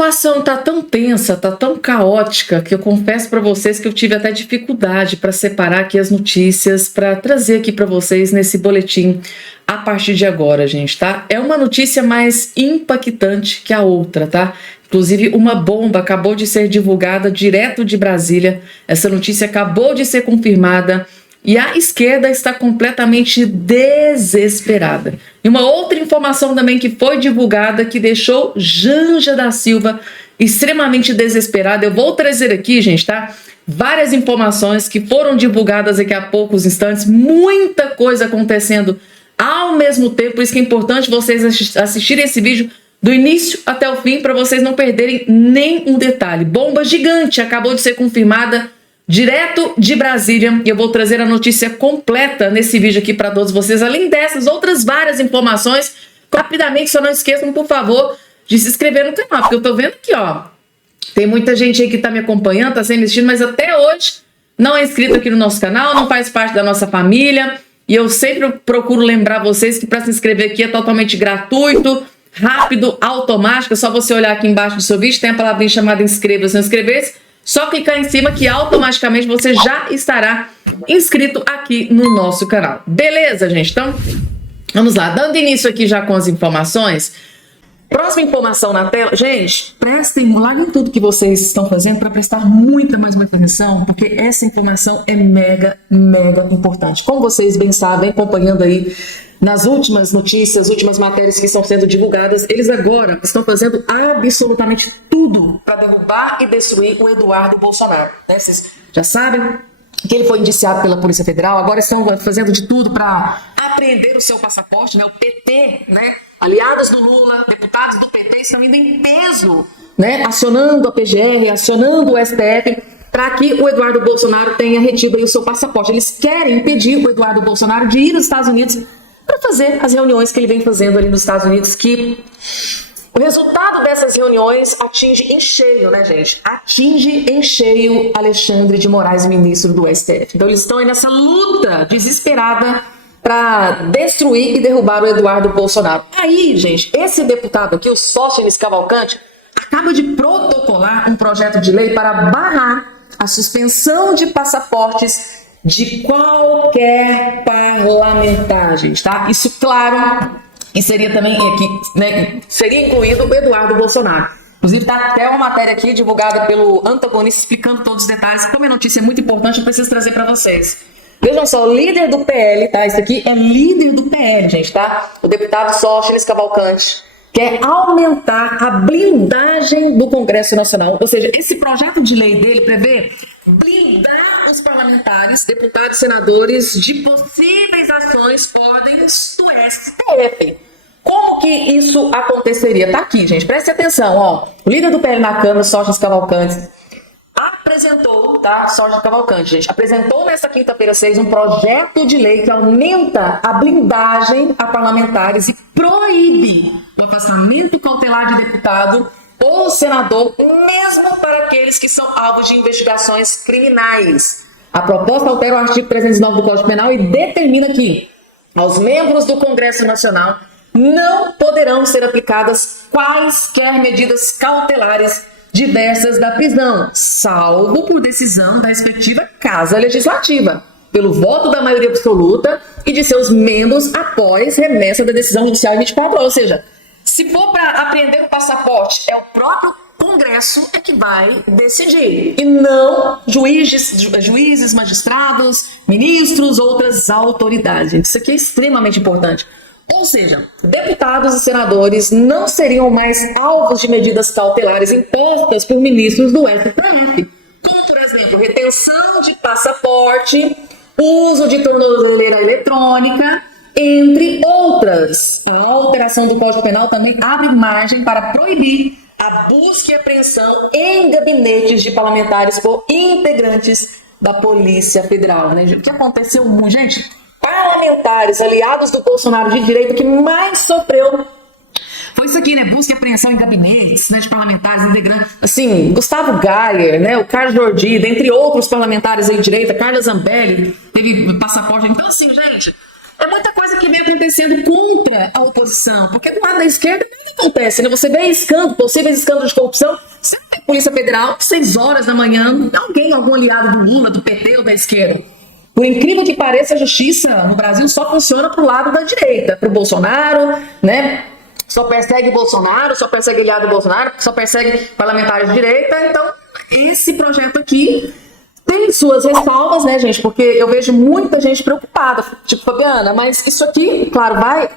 situação tá tão tensa, tá tão caótica, que eu confesso para vocês que eu tive até dificuldade para separar aqui as notícias, para trazer aqui para vocês nesse boletim a partir de agora, gente, tá? É uma notícia mais impactante que a outra, tá? Inclusive, uma bomba acabou de ser divulgada direto de Brasília. Essa notícia acabou de ser confirmada. E a esquerda está completamente desesperada. E uma outra informação também que foi divulgada que deixou Janja da Silva extremamente desesperada. Eu vou trazer aqui, gente, tá? Várias informações que foram divulgadas daqui a poucos instantes. Muita coisa acontecendo ao mesmo tempo. Por isso que é importante vocês assistirem esse vídeo do início até o fim para vocês não perderem nem um detalhe. Bomba gigante acabou de ser confirmada direto de Brasília, e eu vou trazer a notícia completa nesse vídeo aqui para todos vocês, além dessas outras várias informações. Rapidamente, só não esqueçam, por favor, de se inscrever no canal, porque eu tô vendo aqui, ó, tem muita gente aí que tá me acompanhando, tá sempre assistindo, mas até hoje não é inscrito aqui no nosso canal, não faz parte da nossa família, e eu sempre procuro lembrar vocês que para se inscrever aqui é totalmente gratuito, rápido, automático. É só você olhar aqui embaixo do seu vídeo, tem a palavrinha chamada inscreva-se ou inscrever-se. Só clicar em cima que automaticamente você já estará inscrito aqui no nosso canal. Beleza, gente? Então, vamos lá. Dando início aqui já com as informações. Próxima informação na tela. Gente, prestem, larguem tudo que vocês estão fazendo para prestar muita atenção, porque essa informação é mega importante. Como vocês bem sabem, acompanhando aí nas últimas notícias, últimas matérias que estão sendo divulgadas, eles agora estão fazendo absolutamente tudo para derrubar e destruir o Eduardo Bolsonaro. Né? Vocês já sabem que ele foi indiciado pela Polícia Federal, agora estão fazendo de tudo para apreender o seu passaporte, né? O PT, né? Aliados do Lula, deputados do PT estão indo em peso, né? Acionando a PGR, acionando o STF, para que o Eduardo Bolsonaro tenha retido aí o seu passaporte. Eles querem impedir o Eduardo Bolsonaro de ir aos Estados Unidos para fazer as reuniões que ele vem fazendo ali nos Estados Unidos, que o resultado dessas reuniões atinge em cheio, né, gente? Atinge em cheio Alexandre de Moraes, ministro do STF. Então eles estão aí nessa luta desesperada para destruir e derrubar o Eduardo Bolsonaro. Aí, gente, esse deputado aqui, o Sóstenes Cavalcante, acaba de protocolar um projeto de lei para barrar a suspensão de passaportes de qualquer parlamentar, gente, tá? Isso, claro, e seria também aqui, né, seria incluído o Eduardo Bolsonaro. Inclusive, tá até uma matéria aqui divulgada pelo Antagonista explicando todos os detalhes. Como a notícia é muito importante, eu preciso trazer para vocês. Vejam só, o líder do PL, tá? Isso aqui é líder do PL, gente, tá? O deputado Sóstenes Cavalcante quer aumentar a blindagem do Congresso Nacional. Ou seja, esse projeto de lei dele prevê blindar os parlamentares, deputados e senadores de possíveis ações, ordens do STF. Como que isso aconteceria? Tá aqui, gente, preste atenção, ó. O líder do PL na Câmara, Sóstenes Cavalcante, apresentou, tá? Sóstenes Cavalcante, gente, apresentou nesta quinta-feira 6 um projeto de lei que aumenta a blindagem a parlamentares e proíbe o afastamento cautelar de deputado ou senador, mesmo para aqueles que são alvos de investigações criminais. A proposta altera o artigo 309 do Código Penal e determina que aos membros do Congresso Nacional não poderão ser aplicadas quaisquer medidas cautelares diversas da prisão, salvo por decisão da respectiva Casa Legislativa, pelo voto da maioria absoluta e de seus membros após remessa da decisão judicial em 24 horas. Ou seja, se for para apreender o passaporte, é o próprio Congresso é que vai decidir, e não juízes, magistrados, ministros, outras autoridades. Isso aqui é extremamente importante. Ou seja, deputados e senadores não seriam mais alvos de medidas cautelares impostas por ministros do STF, como, por exemplo, retenção de passaporte, uso de tornozeleira eletrônica, entre outras. A alteração do Código Penal também abre margem para proibir a busca e apreensão em gabinetes de parlamentares por integrantes da Polícia Federal. Né? O que aconteceu muito, gente? Parlamentares aliados do Bolsonaro de direita que mais sofreu foi isso aqui, né? Busca e apreensão em gabinetes, né, de parlamentares integrantes. Assim, Gustavo Gayer, né? O Carlos Jordi, dentre outros parlamentares aí de direita, Carla Zambelli, teve passaporte. Então, assim, gente, É muita coisa que vem acontecendo contra a oposição, porque do lado da esquerda nada acontece, né? Você vê escândalo, possíveis escândalos de corrupção, você tem a Polícia Federal, 6 horas da manhã, algum aliado do Lula, do PT ou da esquerda. Por incrível que pareça, a justiça no Brasil só funciona pro lado da direita, pro Bolsonaro, né? Só persegue Bolsonaro, só persegue aliado do Bolsonaro, só persegue parlamentares de direita. Então, esse projeto aqui tem suas ressalvas, né, gente? Porque eu vejo muita gente preocupada, tipo, Fabiana, mas isso aqui, claro, vai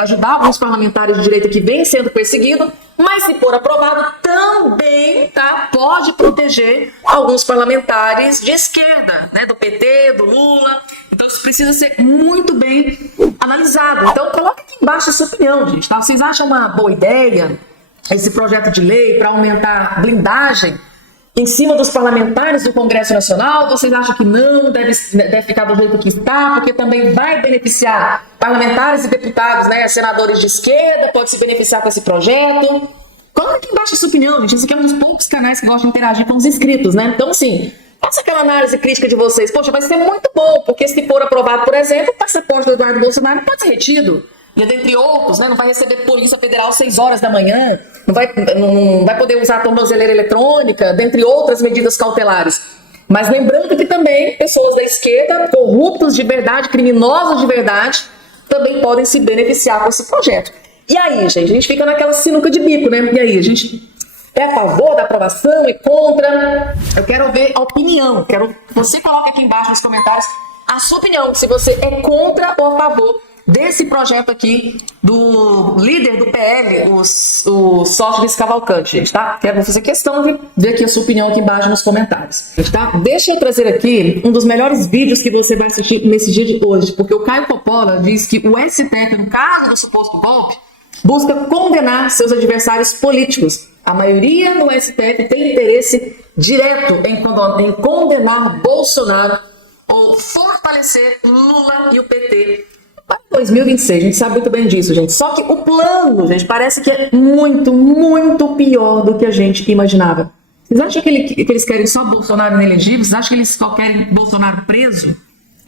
ajudar alguns parlamentares de direita que vêm sendo perseguidos, mas se for aprovado também, tá, pode proteger alguns parlamentares de esquerda, né, do PT, do Lula. Então isso precisa ser muito bem analisado. Então coloca aqui embaixo a sua opinião, gente, tá? Vocês acham uma boa ideia esse projeto de lei para aumentar a blindagem em cima dos parlamentares do Congresso Nacional? Vocês acham que não, deve ficar do jeito que está, porque também vai beneficiar parlamentares e deputados, né, senadores de esquerda, pode se beneficiar com esse projeto? Coloca aqui embaixo a sua opinião, gente. Esse aqui é um dos poucos canais que gostam de interagir com os inscritos, né? Então, assim, faça aquela análise crítica de vocês. Poxa, vai ser muito bom, porque se for aprovado, por exemplo, o passaporte do Eduardo Bolsonaro pode ser retido. E dentre outros, né, não vai receber Polícia Federal 6 horas da manhã, não vai poder usar a tornozeleira eletrônica, dentre outras medidas cautelares. Mas lembrando que também pessoas da esquerda, corruptos de verdade, criminosos de verdade, também podem se beneficiar com esse projeto. E aí, gente, a gente fica naquela sinuca de bico, né? E aí, a gente é a favor da aprovação e contra? Eu quero ver a opinião, quero que você coloque aqui embaixo nos comentários a sua opinião, se você é contra ou a favor desse projeto aqui do líder do PL, o Sócrates Cavalcante, gente, tá? Quero fazer questão de ver aqui a sua opinião aqui embaixo nos comentários, tá? Deixa eu trazer aqui um dos melhores vídeos que você vai assistir nesse dia de hoje, porque o Caio Coppola diz que o STF, no caso do suposto golpe, busca condenar seus adversários políticos. A maioria no STF tem interesse direto em condenar Bolsonaro ou fortalecer Lula e o PT para 2026, a gente sabe muito bem disso, gente. Só que o plano, gente, parece que é muito, muito pior do que a gente imaginava. Vocês acham que eles querem só Bolsonaro inelegível? Vocês acham que eles só querem Bolsonaro preso?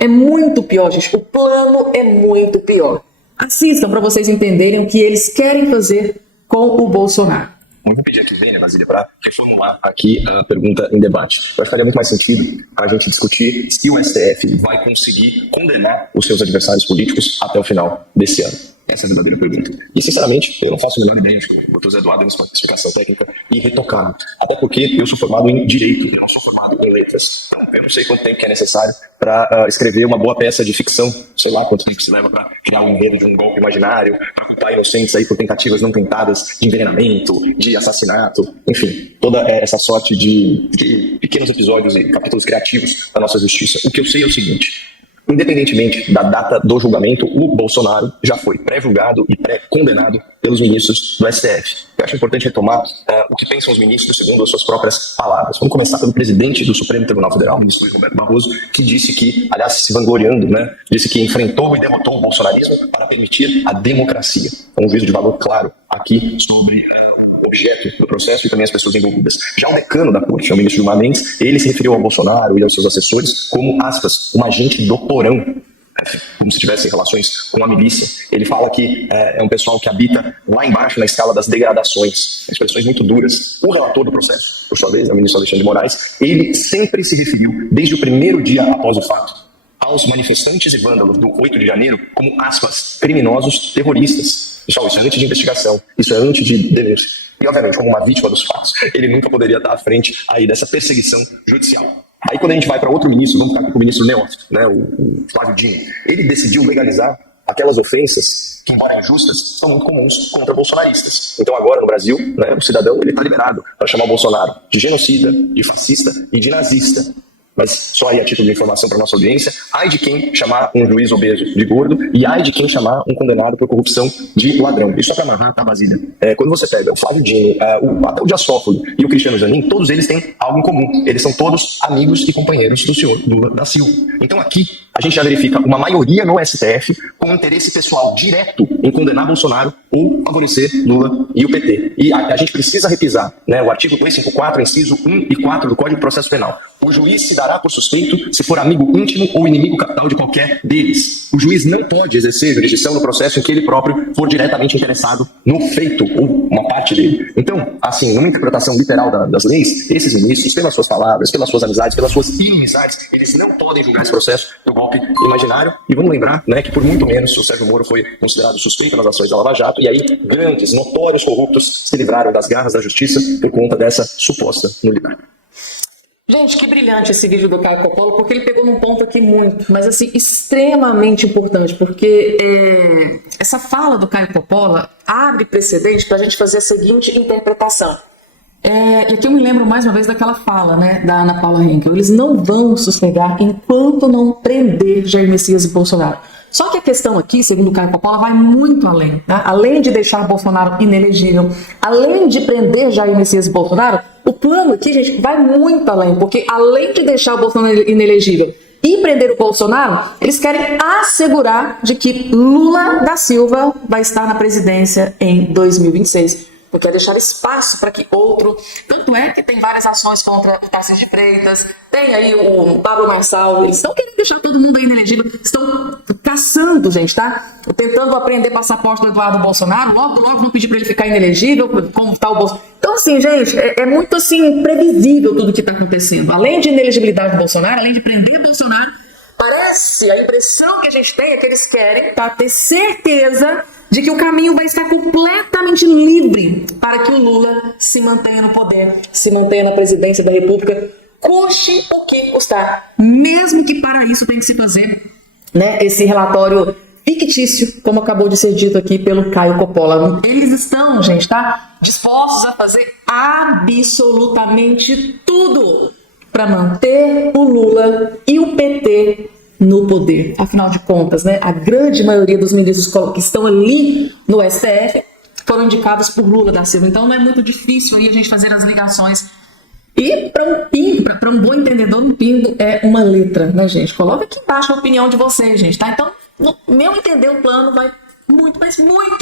É muito pior, gente. O plano é muito pior. Assistam para vocês entenderem o que eles querem fazer com o Bolsonaro. Eu vou pedir aqui, Vênia, Basília, para reformular aqui a pergunta em debate. Eu acho que faria muito mais sentido a gente discutir se o STF vai conseguir condenar os seus adversários políticos até o final desse ano. Essa é a verdadeira pergunta. E, sinceramente, eu não faço a menor ideia de que o doutor Zé Eduardo deu uma explicação técnica irretocável. Até porque eu sou formado em Direito, eu não sou formado em Letras. Então, eu não sei quanto tempo que é necessário para escrever uma boa peça de ficção. Sei lá quanto tempo se leva para criar um enredo de um golpe imaginário, para culpar inocentes aí por tentativas não tentadas de envenenamento, de assassinato, enfim, toda essa sorte de pequenos episódios e capítulos criativos da nossa justiça. O que eu sei é o seguinte: independentemente da data do julgamento, o Bolsonaro já foi pré-julgado e pré-condenado pelos ministros do STF. Eu acho importante retomar o que pensam os ministros segundo as suas próprias palavras. Vamos começar pelo presidente do Supremo Tribunal Federal, o ministro Luiz Roberto Barroso, que disse que, aliás, se vangloriando, né, disse que enfrentou e derrotou o bolsonarismo para permitir a democracia. É um juízo de valor claro aqui sobre objeto do processo e também as pessoas envolvidas. Já o decano da corte, o ministro Gilmar Mendes, ele se referiu ao Bolsonaro e aos seus assessores como, aspas, um agente do porão, como se tivessem relações com a milícia. Ele fala que é um pessoal que habita lá embaixo na escala das degradações, expressões muito duras. O relator do processo, por sua vez, o ministro Alexandre de Moraes, ele sempre se referiu, desde o primeiro dia após o fato, aos manifestantes e vândalos do 8 de janeiro como, aspas, criminosos terroristas. Pessoal, isso é antes de investigação, isso é antes de denúncia. E, obviamente, como uma vítima dos fatos, ele nunca poderia estar à frente aí dessa perseguição judicial. Aí, quando a gente vai para outro ministro, vamos ficar com o ministro neófito, né, o Flávio Dino, ele decidiu legalizar aquelas ofensas que, embora injustas, são muito comuns contra bolsonaristas. Então, agora, no Brasil, né, o cidadão está liberado para chamar o Bolsonaro de genocida, de fascista e de nazista. Mas só aí a título de informação para nossa audiência, ai de quem chamar um juiz obeso de gordo e ai de quem chamar um condenado por corrupção de ladrão. Isso é para amarrar, tá, Basília? Quando você pega o Flávio Dino, até o Diastófilo e o Cristiano Zanin, todos eles têm algo em comum. Eles são todos amigos e companheiros do senhor Lula da Silva. Então aqui, a gente já verifica uma maioria no STF com interesse pessoal direto em condenar Bolsonaro ou favorecer Lula e o PT. E a gente precisa repisar, né, o artigo 254, inciso 1 e 4 do Código de Processo Penal. O juiz se dará por suspeito se for amigo íntimo ou inimigo capital de qualquer deles. O juiz não pode exercer jurisdição no processo em que ele próprio for diretamente interessado no feito ou uma parte dele. Então, assim, numa interpretação literal das leis, esses ministros, pelas suas palavras, pelas suas amizades, pelas suas inimizades, eles não podem julgar esse processo do golpe imaginário. E vamos lembrar, né, que por muito menos o Sérgio Moro foi considerado suspeito nas ações da Lava Jato, e aí grandes, notórios corruptos se livraram das garras da justiça por conta dessa suposta nulidade. Gente, que brilhante esse vídeo do Caio Coppola, porque ele pegou num ponto aqui muito, mas assim, extremamente importante, porque essa fala do Caio Coppola abre precedente para a gente fazer a seguinte interpretação. E aqui eu me lembro mais uma vez daquela fala, né, da Ana Paula Henkel: eles não vão sossegar enquanto não prender Jair Messias e Bolsonaro. Só que a questão aqui, segundo o Caio Coppola, vai muito além, né? Além de deixar Bolsonaro inelegível, além de prender Jair Messias e Bolsonaro, o plano aqui, gente, vai muito além, porque além de deixar o Bolsonaro inelegível e prender o Bolsonaro, eles querem assegurar de que Lula da Silva vai estar na presidência em 2026. Porque é deixar espaço para que outro... Tanto é que tem várias ações contra o Tarcísio de Freitas, tem aí o Pablo Marçal, eles estão querendo deixar todo mundo aí inelegível, estão caçando, gente, tá? Tentando aprender passaporte do Eduardo Bolsonaro, logo vão pedir para ele ficar inelegível, como está o Bolsonaro. Então, assim, gente, é muito, assim, previsível tudo que está acontecendo. Além de inelegibilidade do Bolsonaro, além de prender Bolsonaro, parece, a impressão que a gente tem é que eles querem ter certeza de que o caminho vai estar completamente livre para que o Lula se mantenha no poder, se mantenha na presidência da República, custe o que custar. Mesmo que para isso tem que se fazer, né, esse relatório fictício, como acabou de ser dito aqui pelo Caio Coppola. Eles estão, gente, tá, dispostos a fazer absolutamente tudo para manter o Lula e o PT no poder. Afinal de contas, né, a grande maioria dos ministros que estão ali no STF foram indicados por Lula da Silva. Então não é muito difícil aí a gente fazer as ligações. E para um bom entendedor, um pingo é uma letra, né, gente? Coloca aqui embaixo a opinião de vocês, gente, tá? Então, no meu entender, o plano vai muito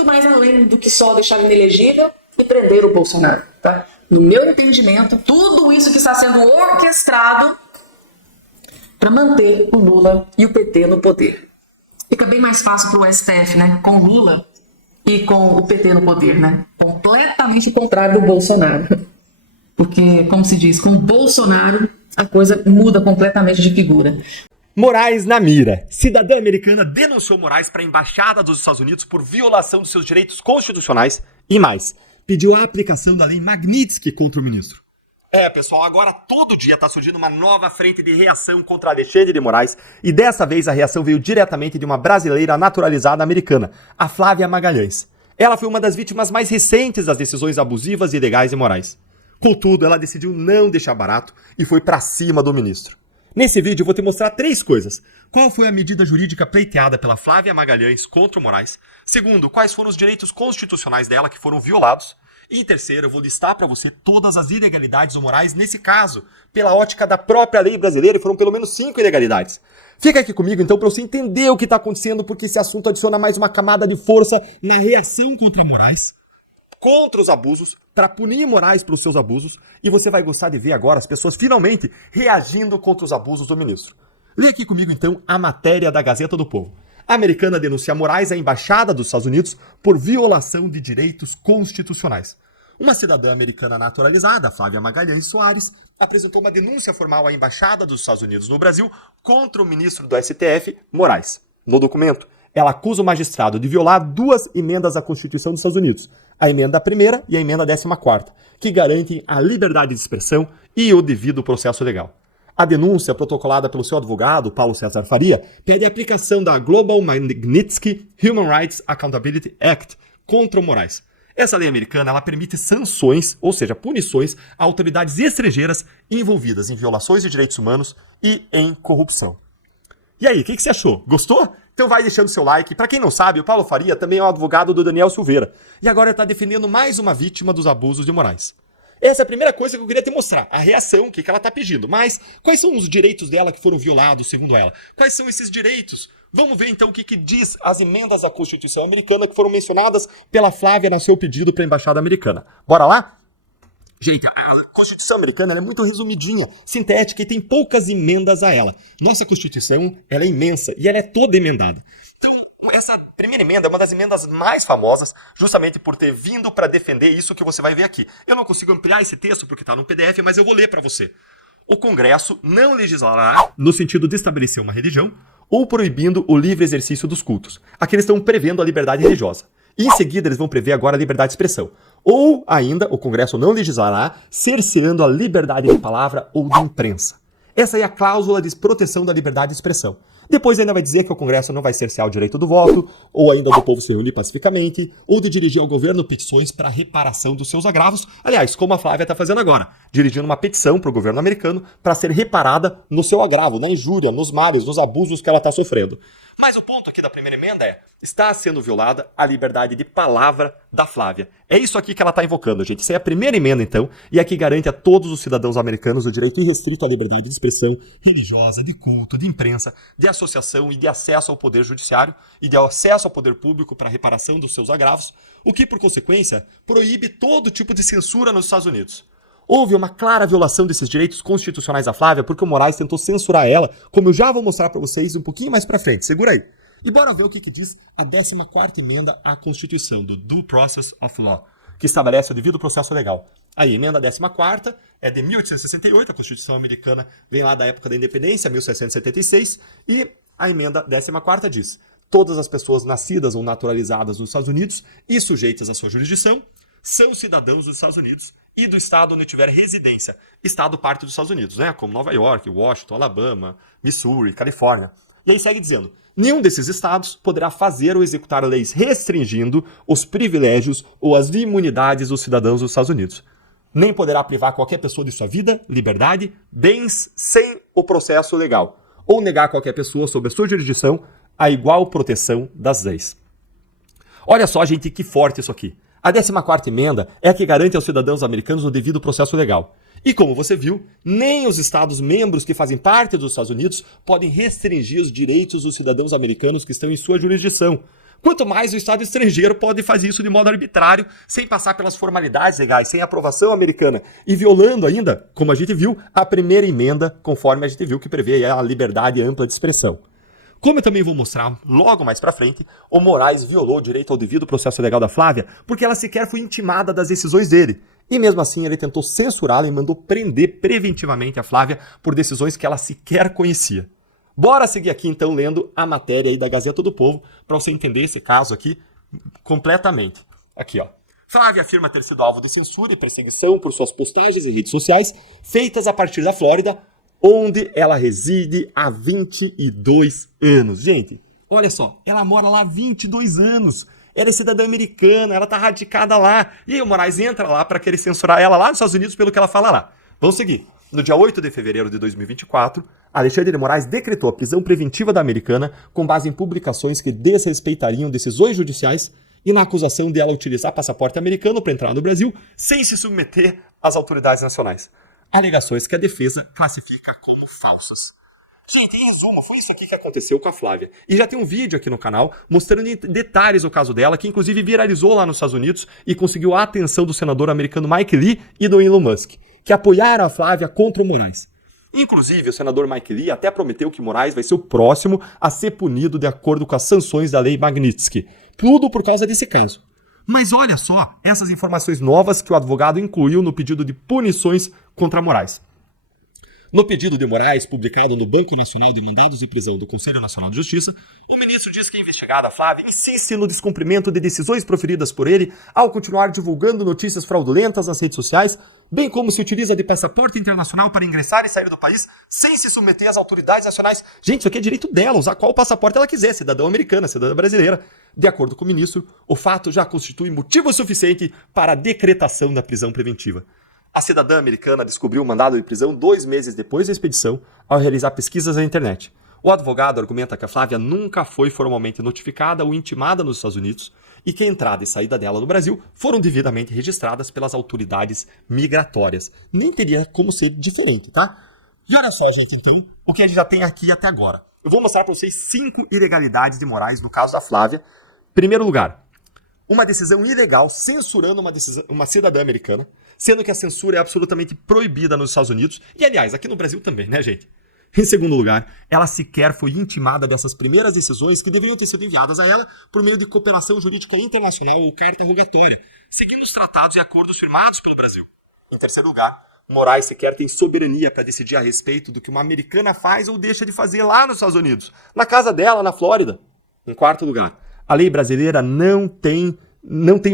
mais além do que só deixar ele inelegível e prender o Bolsonaro, tá? No meu entendimento, tudo isso que está sendo orquestrado para manter o Lula e o PT no poder. Fica bem mais fácil para o STF, né? Com o Lula e com o PT no poder, né? Completamente o contrário do Bolsonaro. Porque, como se diz, com o Bolsonaro a coisa muda completamente de figura. Moraes na mira. Cidadã americana denunciou Moraes para a Embaixada dos Estados Unidos por violação dos seus direitos constitucionais e mais, pediu a aplicação da lei Magnitsky contra o ministro. Pessoal, agora todo dia está surgindo uma nova frente de reação contra Alexandre de Moraes e dessa vez a reação veio diretamente de uma brasileira naturalizada americana, a Flávia Magalhães. Ela foi uma das vítimas mais recentes das decisões abusivas e ilegais de Moraes. Contudo, ela decidiu não deixar barato e foi pra cima do ministro. Nesse vídeo eu vou te mostrar 3 coisas. Qual foi a medida jurídica pleiteada pela Flávia Magalhães contra o Moraes? Segundo, quais foram os direitos constitucionais dela que foram violados? E terceiro, eu vou listar para você todas as ilegalidades do Moraes nesse caso, pela ótica da própria lei brasileira, e foram pelo menos 5 ilegalidades. Fica aqui comigo então para você entender o que está acontecendo, porque esse assunto adiciona mais uma camada de força na reação contra Moraes, contra os abusos, para punir Moraes pelos seus abusos, e você vai gostar de ver agora as pessoas finalmente reagindo contra os abusos do ministro. Leia aqui comigo então a matéria da Gazeta do Povo. A americana denuncia Moraes à Embaixada dos Estados Unidos por violação de direitos constitucionais. Uma cidadã americana naturalizada, Flávia Magalhães Soares, apresentou uma denúncia formal à Embaixada dos Estados Unidos no Brasil contra o ministro do STF, Moraes. No documento, ela acusa o magistrado de violar 2 emendas à Constituição dos Estados Unidos, a emenda 1ª e a emenda 14ª, que garantem a liberdade de expressão e o devido processo legal. A denúncia, protocolada pelo seu advogado, Paulo César Faria, pede a aplicação da Global Magnitsky Human Rights Accountability Act contra o Moraes. Essa lei americana ela permite sanções, ou seja, punições, a autoridades estrangeiras envolvidas em violações de direitos humanos e em corrupção. E aí, o que você achou? Gostou? Então vai deixando seu like. Para quem não sabe, o Paulo Faria também é um advogado do Daniel Silveira. E agora está defendendo mais uma vítima dos abusos de Moraes. Essa é a primeira coisa que eu queria te mostrar, a reação, o que ela está pedindo. Mas quais são os direitos dela que foram violados, segundo ela? Quais são esses direitos? Vamos ver então o que diz as emendas à Constituição americana que foram mencionadas pela Flávia no seu pedido para a Embaixada Americana. Bora lá? Gente, a Constituição americana ela é muito resumidinha, sintética e tem poucas emendas a ela. Nossa Constituição ela é imensa e ela é toda emendada. Então, essa primeira emenda é uma das emendas mais famosas, justamente por ter vindo para defender isso que você vai ver aqui. Eu não consigo ampliar esse texto porque está no PDF, mas eu vou ler para você. O Congresso não legislará no sentido de estabelecer uma religião ou proibindo o livre exercício dos cultos. Aqui eles estão prevendo a liberdade religiosa. E em seguida eles vão prever agora a liberdade de expressão. Ou ainda, o Congresso não legislará cerceando a liberdade de palavra ou de imprensa. Essa é a cláusula de proteção da liberdade de expressão. Depois ainda vai dizer que o Congresso não vai cercear o direito do voto, ou ainda do povo se reunir pacificamente, ou de dirigir ao governo petições para reparação dos seus agravos. Aliás, como a Flávia está fazendo agora, dirigindo uma petição para o governo americano para ser reparada no seu agravo, na injúria, nos males, nos abusos que ela está sofrendo. Mas o ponto aqui da primeira emenda é: está sendo violada a liberdade de palavra da Flávia. É isso aqui que ela está invocando, gente. Isso é a primeira emenda, então, e aqui garante a todos os cidadãos americanos o direito irrestrito à liberdade de expressão religiosa, de culto, de imprensa, de associação e de acesso ao poder judiciário e de acesso ao poder público para reparação dos seus agravos, o que, por consequência, proíbe todo tipo de censura nos Estados Unidos. Houve uma clara violação desses direitos constitucionais da Flávia porque o Moraes tentou censurar ela, como eu já vou mostrar para vocês um pouquinho mais para frente. Segura aí. E bora ver o que diz a 14ª emenda à Constituição, do Due Process of Law, que estabelece o devido processo legal. Aí, a emenda 14ª é de 1868, a Constituição americana vem lá da época da independência, 1776, e a emenda 14ª diz: todas as pessoas nascidas ou naturalizadas nos Estados Unidos e sujeitas à sua jurisdição são cidadãos dos Estados Unidos e do estado onde tiver residência. Estado parte dos Estados Unidos, né? Como Nova York, Washington, Alabama, Missouri, Califórnia. E aí segue dizendo: nenhum desses estados poderá fazer ou executar leis restringindo os privilégios ou as imunidades dos cidadãos dos Estados Unidos. Nem poderá privar qualquer pessoa de sua vida, liberdade, bens sem o processo legal, ou negar a qualquer pessoa sob a sua jurisdição a igual proteção das leis. Olha só, gente, que forte isso aqui. A 14ª emenda é a que garante aos cidadãos americanos o devido processo legal. E como você viu, nem os estados membros que fazem parte dos Estados Unidos podem restringir os direitos dos cidadãos americanos que estão em sua jurisdição. Quanto mais o estado estrangeiro pode fazer isso de modo arbitrário, sem passar pelas formalidades legais, sem aprovação americana, e violando ainda, como a gente viu, a primeira emenda, conforme a gente viu que prevê a liberdade ampla de expressão. Como eu também vou mostrar logo mais pra frente, o Moraes violou o direito ao devido processo legal da Flávia porque ela sequer foi intimada das decisões dele. E mesmo assim ele tentou censurá-la e mandou prender preventivamente a Flávia por decisões que ela sequer conhecia. Bora seguir aqui então lendo a matéria aí da Gazeta do Povo para você entender esse caso aqui completamente. Aqui, ó. Flávia afirma ter sido alvo de censura e perseguição por suas postagens em redes sociais feitas a partir da Flórida, onde ela reside há 22 anos. Gente, olha só, ela mora lá há 22 anos. Ela é cidadã americana, ela tá radicada lá. E aí o Moraes entra lá para querer censurar ela lá nos Estados Unidos pelo que ela fala lá. Vamos seguir. No dia 8 de fevereiro de 2024, Alexandre de Moraes decretou a prisão preventiva da americana com base em publicações que desrespeitariam decisões judiciais e na acusação de ela utilizar passaporte americano para entrar no Brasil sem se submeter às autoridades nacionais. Alegações que a defesa classifica como falsas. Gente, em resumo, foi isso aqui que aconteceu com a Flávia. E já tem um vídeo aqui no canal mostrando em detalhes o caso dela, que inclusive viralizou lá nos Estados Unidos e conseguiu a atenção do senador americano Mike Lee e do Elon Musk, que apoiaram a Flávia contra o Moraes. Inclusive, o senador Mike Lee até prometeu que Moraes vai ser o próximo a ser punido de acordo com as sanções da lei Magnitsky. Tudo por causa desse caso. Mas olha só essas informações novas que o advogado incluiu no pedido de punições contra Moraes. No pedido de Moraes, publicado no Banco Nacional de Mandados de Prisão do Conselho Nacional de Justiça, o ministro diz que a investigada Flávia insiste no descumprimento de decisões proferidas por ele ao continuar divulgando notícias fraudulentas nas redes sociais, bem como se utiliza de passaporte internacional para ingressar e sair do país sem se submeter às autoridades nacionais. Gente, isso aqui é direito dela, usar qual passaporte ela quiser, cidadã americana, cidadã brasileira. De acordo com o ministro, o fato já constitui motivo suficiente para a decretação da prisão preventiva. A cidadã americana descobriu o mandado de prisão 2 meses depois da expedição, ao realizar pesquisas na internet. O advogado argumenta que a Flávia nunca foi formalmente notificada ou intimada nos Estados Unidos e que a entrada e saída dela do Brasil foram devidamente registradas pelas autoridades migratórias. Nem teria como ser diferente, tá? E olha só, gente, então, o que a gente já tem aqui até agora. Eu vou mostrar para vocês 5 ilegalidades de Moraes no caso da Flávia. Primeiro lugar, uma decisão ilegal censurando uma cidadã americana, sendo que a censura é absolutamente proibida nos Estados Unidos e, aliás, aqui no Brasil também, né, gente? Em segundo lugar, ela sequer foi intimada dessas primeiras decisões que deveriam ter sido enviadas a ela por meio de cooperação jurídica internacional ou carta rogatória, seguindo os tratados e acordos firmados pelo Brasil. Em terceiro lugar, Moraes sequer tem soberania para decidir a respeito do que uma americana faz ou deixa de fazer lá nos Estados Unidos, na casa dela, na Flórida. Em quarto lugar, a lei brasileira não tem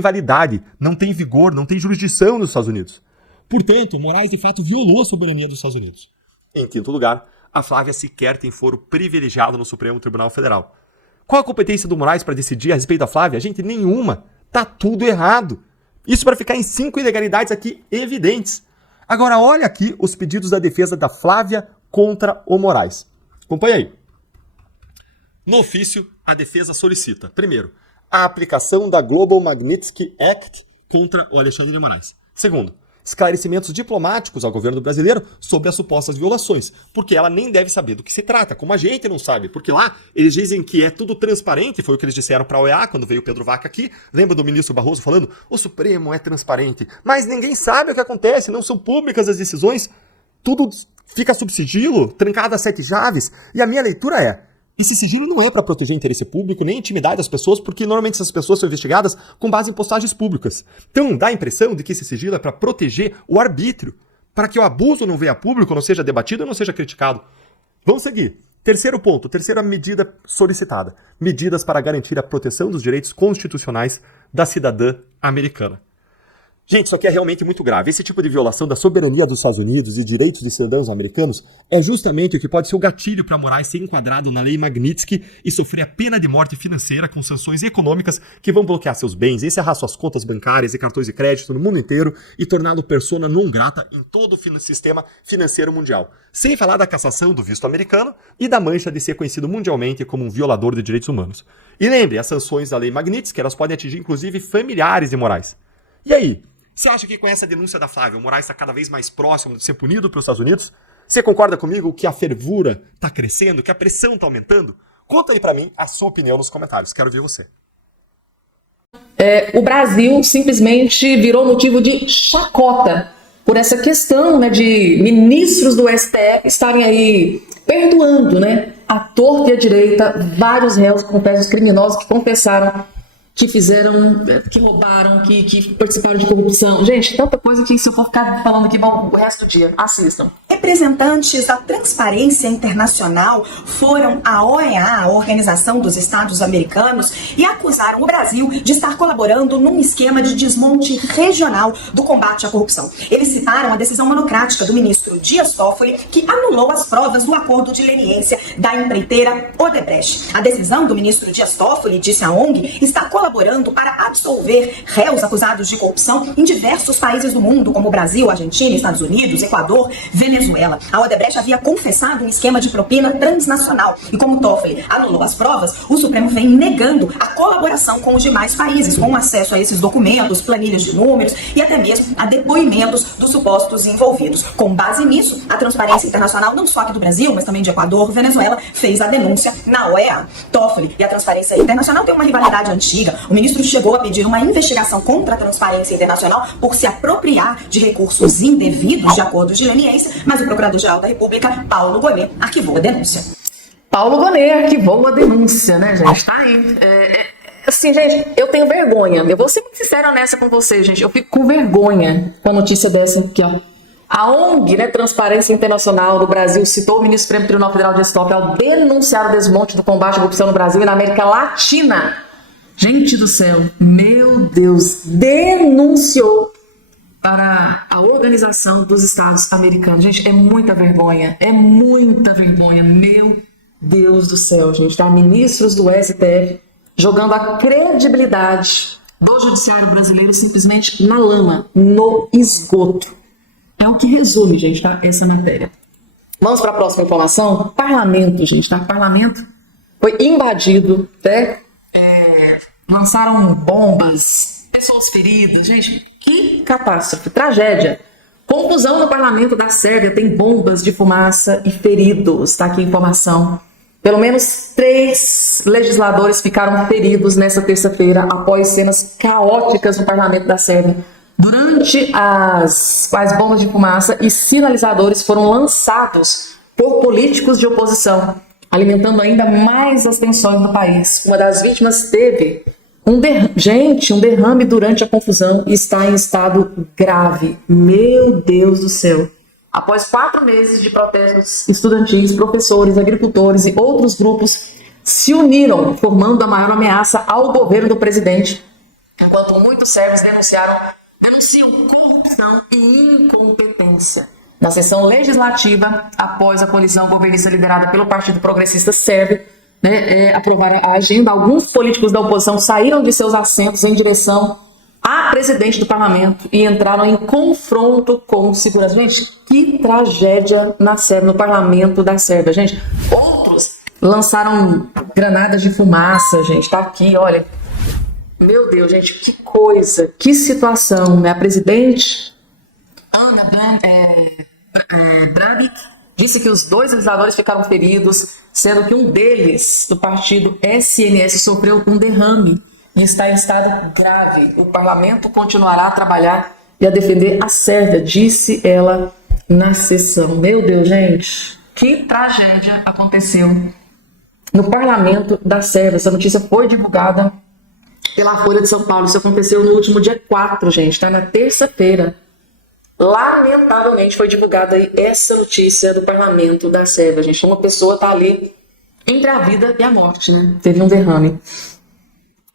validade, não tem vigor, não tem jurisdição nos Estados Unidos. Portanto, Moraes de fato violou a soberania dos Estados Unidos. Em quinto lugar, a Flávia sequer tem foro privilegiado no Supremo Tribunal Federal. Qual a competência do Moraes para decidir a respeito da Flávia? Gente, nenhuma. Tá tudo errado. Isso para ficar em 5 ilegalidades aqui evidentes. Agora, olha aqui os pedidos da defesa da Flávia contra o Moraes. Acompanha aí. No ofício, a defesa solicita, primeiro, a aplicação da Global Magnitsky Act contra o Alexandre de Moraes. Segundo, esclarecimentos diplomáticos ao governo brasileiro sobre as supostas violações, porque ela nem deve saber do que se trata, como a gente não sabe, porque lá eles dizem que é tudo transparente, foi o que eles disseram para a OEA quando veio o Pedro Vaca aqui, lembra do ministro Barroso falando, o Supremo é transparente, mas ninguém sabe o que acontece, não são públicas as decisões, tudo fica sob sigilo, trancado a 7 chaves, e a minha leitura é, esse sigilo não é para proteger interesse público, nem intimidade das pessoas, porque normalmente essas pessoas são investigadas com base em postagens públicas. Então dá a impressão de que esse sigilo é para proteger o arbítrio, para que o abuso não venha a público, não seja debatido e não seja criticado. Vamos seguir. Terceiro ponto, terceira medida solicitada. Medidas para garantir a proteção dos direitos constitucionais da cidadã americana. Gente, isso aqui é realmente muito grave. Esse tipo de violação da soberania dos Estados Unidos e direitos de cidadãos americanos é justamente o que pode ser o gatilho para Moraes ser enquadrado na lei Magnitsky e sofrer a pena de morte financeira com sanções econômicas que vão bloquear seus bens, encerrar suas contas bancárias e cartões de crédito no mundo inteiro e torná-lo persona non grata em todo o sistema financeiro mundial. Sem falar da cassação do visto americano e da mancha de ser conhecido mundialmente como um violador de direitos humanos. E lembre, as sanções da lei Magnitsky, elas podem atingir inclusive familiares de Moraes. E aí? Você acha que com essa denúncia da Flávia, o Moraes está cada vez mais próximo de ser punido pelos Estados Unidos? Você concorda comigo que a fervura está crescendo, que a pressão está aumentando? Conta aí para mim a sua opinião nos comentários, quero ver você. O Brasil simplesmente virou motivo de chacota por essa questão, né, de ministros do STF estarem aí perdoando, né, à torta e à direita vários réus, confessos criminosos que confessaram que fizeram, que roubaram, que participaram de corrupção. Gente, tanta coisa que se eu for ficar falando aqui o resto do dia, assistam. Representantes da Transparência Internacional foram à OEA, a Organização dos Estados Americanos, e acusaram o Brasil de estar colaborando num esquema de desmonte regional do combate à corrupção. Eles citaram a decisão monocrática do ministro Dias Toffoli, que anulou as provas do acordo de leniência da empreiteira Odebrecht. A decisão do ministro Dias Toffoli, disse a ONG, está colaborando para absolver réus acusados de corrupção em diversos países do mundo, como Brasil, Argentina, Estados Unidos, Equador, Venezuela. A Odebrecht havia confessado um esquema de propina transnacional e, como Toffoli anulou as provas, o Supremo vem negando a colaboração com os demais países, com acesso a esses documentos, planilhas de números e até mesmo a depoimentos dos supostos envolvidos. Com base nisso, a Transparência Internacional, não só aqui do Brasil, mas também de Equador, Venezuela, fez a denúncia na OEA. Toffoli e a Transparência Internacional têm uma rivalidade antiga. O ministro chegou a pedir uma investigação contra a Transparência Internacional por se apropriar de recursos indevidos de acordos de leniência, mas o Procurador-Geral da República, Paulo Gonet, arquivou a denúncia. Paulo Gonet arquivou a denúncia, né, gente? Tá aí. Assim, gente, eu tenho vergonha. Eu vou ser muito sincera e honesta com vocês, gente. Eu fico com vergonha com a notícia dessa aqui, ó. A ONG, né, Transparência Internacional do Brasil, citou o ministro do Supremo Tribunal Federal de Estoque ao denunciar o desmonte do combate à corrupção no Brasil e na América Latina. Gente do céu, meu Deus, denunciou para a Organização dos Estados Americanos. Gente, é muita vergonha, meu Deus do céu, gente. Tá? Ministros do STF jogando a credibilidade do judiciário brasileiro simplesmente na lama, no esgoto. É o que resume, gente, tá? Essa matéria. Vamos para a próxima informação? Parlamento, gente, tá? Parlamento foi invadido, né? lançaram bombas, pessoas feridas. Gente, que catástrofe, tragédia. Confusão no parlamento da Sérvia, tem bombas de fumaça e feridos. Tá aqui a informação. Pelo menos 3 legisladores ficaram feridos nessa terça-feira após cenas caóticas no parlamento da Sérvia. Durante as bombas de fumaça e sinalizadores foram lançados por políticos de oposição, alimentando ainda mais as tensões no país. Uma das vítimas teve um derrame durante a confusão e está em estado grave. Meu Deus do céu! Após 4 meses de protestos estudantis, professores, agricultores e outros grupos se uniram, formando a maior ameaça ao governo do presidente, enquanto muitos sérvios denunciam corrupção e incompetência. Na sessão legislativa, após a coalizão governista liderada pelo Partido Progressista Sérvio aprovar a agenda, alguns políticos da oposição saíram de seus assentos em direção a presidente do parlamento e entraram em confronto com segurança. Gente, que tragédia na Sérvia, no parlamento da Sérvia, gente. Outros lançaram granadas de fumaça, gente, tá aqui, olha. Meu Deus, gente, que coisa, que situação, né? A presidente Ana Brnabić disse que os 2 legisladores ficaram feridos, sendo que um deles, do partido SNS, sofreu um derrame e está em estado grave. O parlamento continuará a trabalhar e a defender a Sérvia, disse ela na sessão. Meu Deus, gente, que tragédia aconteceu no parlamento da Sérvia. Essa notícia foi divulgada pela Folha de São Paulo. Isso aconteceu no último dia 4, gente, tá? Na terça-feira. Lamentavelmente foi divulgada aí essa notícia do parlamento da Sérvia, gente. Uma pessoa tá ali entre a vida e a morte, né? Teve um derrame.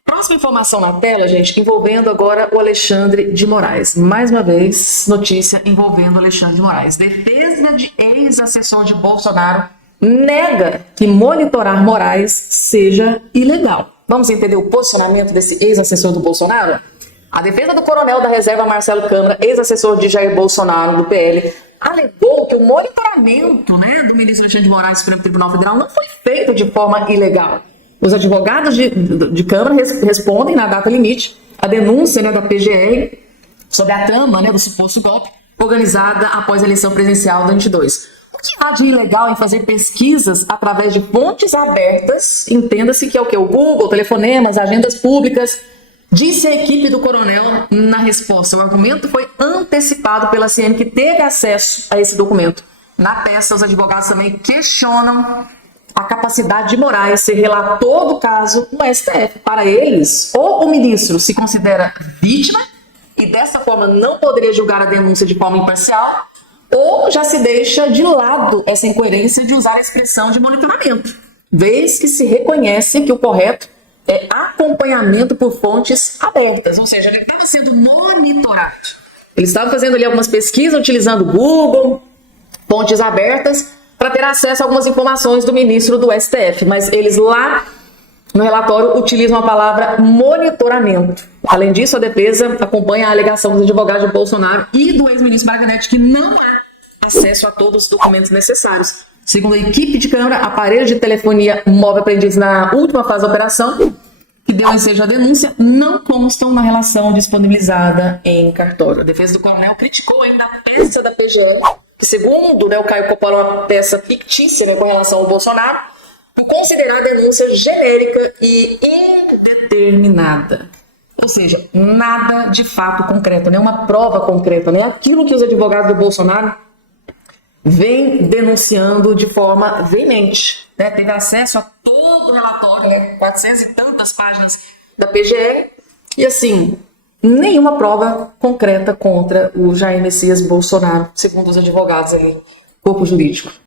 Próxima informação na tela, gente, envolvendo agora o Alexandre de Moraes. Mais uma vez, notícia envolvendo o Alexandre de Moraes. Defesa de ex-assessor de Bolsonaro nega que monitorar Moraes seja ilegal. Vamos entender o posicionamento desse ex-assessor do Bolsonaro? A defesa do coronel da reserva Marcelo Câmara, ex-assessor de Jair Bolsonaro, do PL, alegou que o monitoramento do ministro Alexandre de Moraes do Supremo Tribunal Federal não foi feito de forma ilegal. Os advogados de Câmara respondem na data limite a denúncia da PGR sobre a trama do suposto golpe organizada após a eleição presidencial de 2022. O que há de ilegal em fazer pesquisas através de fontes abertas? Entenda-se que é o que? O Google, telefonemas, agendas públicas. Disse a equipe do coronel na resposta. O argumento foi antecipado pela CM, que teve acesso a esse documento. Na peça, os advogados também questionam a capacidade de Moraes ser relator do caso no STF. Para eles, ou o ministro se considera vítima e dessa forma não poderia julgar a denúncia de forma imparcial, ou já se deixa de lado essa incoerência de usar a expressão de monitoramento, vez que se reconhece que o correto é acompanhamento por fontes abertas, ou seja, ele estava sendo monitorado. Ele estava fazendo ali algumas pesquisas utilizando Google, fontes abertas, para ter acesso a algumas informações do ministro do STF, mas eles lá no relatório utilizam a palavra monitoramento. Além disso, a defesa acompanha a alegação dos advogados de Bolsonaro e do ex-ministro Braga Neto que não há acesso a todos os documentos necessários. Segundo a equipe de Câmara, aparelhos de telefonia móvel apreendidos na última fase da operação, que deu ensejo à denúncia, não constam na relação disponibilizada em cartório. A defesa do coronel criticou ainda a peça da PGR, que segundo o Caio Coppola é uma peça fictícia com relação ao Bolsonaro, por considerar a denúncia genérica e indeterminada. Ou seja, nada de fato concreto, nenhuma prova concreta, nem aquilo que os advogados do Bolsonaro vêm denunciando de forma veemente. Teve acesso a todo o relatório, 400 e tantas páginas da PGR, e assim, nenhuma prova concreta contra o Jair Messias Bolsonaro, segundo os advogados ali, corpo jurídico.